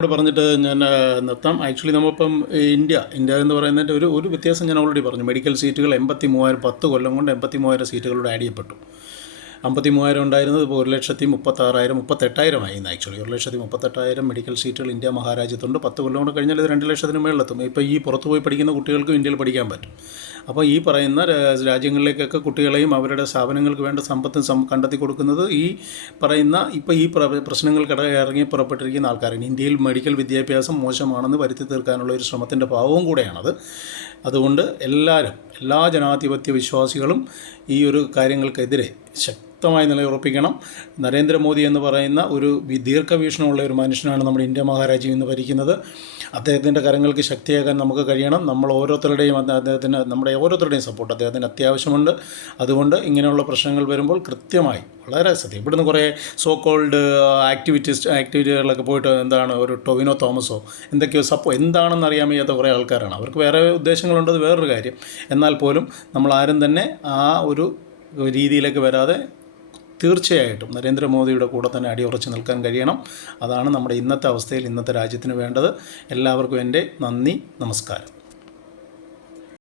ഇവിടെ പറഞ്ഞിട്ട് ഞാൻ നിർത്താം. ആക്ച്വലി നമ്മളിപ്പം ഇന്ത്യ എന്ന് പറയുന്നതിൻ്റെ ഒരു വ്യത്യാസം ഞാൻ ഓൾറെഡി പറഞ്ഞു. മെഡിക്കൽ സീറ്റുകൾ 83,000 10 കൊല്ലം കൊണ്ട് 83,000 സീറ്റുകളോട് ആഡ് ചെയ്യപ്പെട്ടു. 53,000 ഉണ്ടായിരുന്നത് ഇപ്പോൾ 1,36,000 38,000 ആയി. ആക്ച്വലി 1,38,000 മെഡിക്കൽ സീറ്റുകൾ ഇന്ത്യ മഹാരാജ്യത്തുണ്ട്. 10 കൊല്ലം കൊണ്ട് കഴിഞ്ഞാൽ ഇത് 2,00,000 മേളിലെത്തും. ഇപ്പോൾ ഈ പുറത്ത് പോയി പഠിക്കുന്ന കുട്ടികൾക്കും ഇന്ത്യയിൽ പഠിക്കാൻ പറ്റും. അപ്പോൾ ഈ പറയുന്ന രാജ്യങ്ങളിലേക്കൊക്കെ കുട്ടികളെയും അവരുടെ സ്ഥാപനങ്ങൾക്ക് വേണ്ട സമ്പത്തും കണ്ടെത്തി കൊടുക്കുന്നത് ഈ പറയുന്ന ഇപ്പോൾ ഈ പ്രശ്നങ്ങൾക്ക് ഇറങ്ങി പുറപ്പെട്ടിരിക്കുന്ന ആൾക്കാരാണ്. ഇന്ത്യയിൽ മെഡിക്കൽ വിദ്യാഭ്യാസം മോശമാണെന്ന് വരുത്തി തീർക്കാനുള്ള ഒരു ശ്രമത്തിൻ്റെ ഭാവവും കൂടെയാണത്. അതുകൊണ്ട് എല്ലാ ജനാധിപത്യ വിശ്വാസികളും ഈ ഒരു കാര്യങ്ങൾക്കെതിരെ ശക്തമായി നിലയുറപ്പിക്കണം. നരേന്ദ്രമോദി എന്ന് പറയുന്ന ഒരു ദീർഘവീക്ഷണമുള്ള ഒരു മനുഷ്യനാണ് നമ്മുടെ ഇന്ത്യ മഹാരാജ്യം ഇന്ന് ഭരിക്കുന്നത്. അദ്ദേഹത്തിൻ്റെ കരങ്ങൾക്ക് ശക്തിയാകാൻ നമുക്ക് കഴിയണം. നമ്മുടെ ഓരോരുത്തരുടെയും സപ്പോർട്ട് അദ്ദേഹത്തിന് അത്യാവശ്യമുണ്ട്. അതുകൊണ്ട് ഇങ്ങനെയുള്ള പ്രശ്നങ്ങൾ വരുമ്പോൾ കൃത്യമായി വളരെ സത്യം ഇവിടുന്ന് കുറേ സോ കോൾഡ് ആക്ടിവിറ്റികളൊക്കെ പോയിട്ട് എന്താണ് ഒരു ടൊവിനോ തോമസോ എന്തൊക്കെയോ എന്താണെന്ന് അറിയാൻ വയ്യാത്ത കുറേ ആൾക്കാരാണ്. അവർക്ക് വേറെ ഉദ്ദേശങ്ങളുണ്ടത് വേറൊരു കാര്യം. എന്നാൽ പോലും നമ്മളാരും തന്നെ ആ ഒരു രീതിയിലേക്ക് വരാതെ തീർച്ചയായിട്ടും നരേന്ദ്രമോദിയുടെ കൂടെ തന്നെ അടിയുറച്ച് നിൽക്കാൻ കഴിയണം. അതാണ് നമ്മുടെ ഇന്നത്തെ അവസ്ഥയിൽ ഇന്നത്തെ രാജ്യത്തിന് വേണ്ടത്. എല്ലാവർക്കും എൻ്റെ നന്ദി, നമസ്കാരം.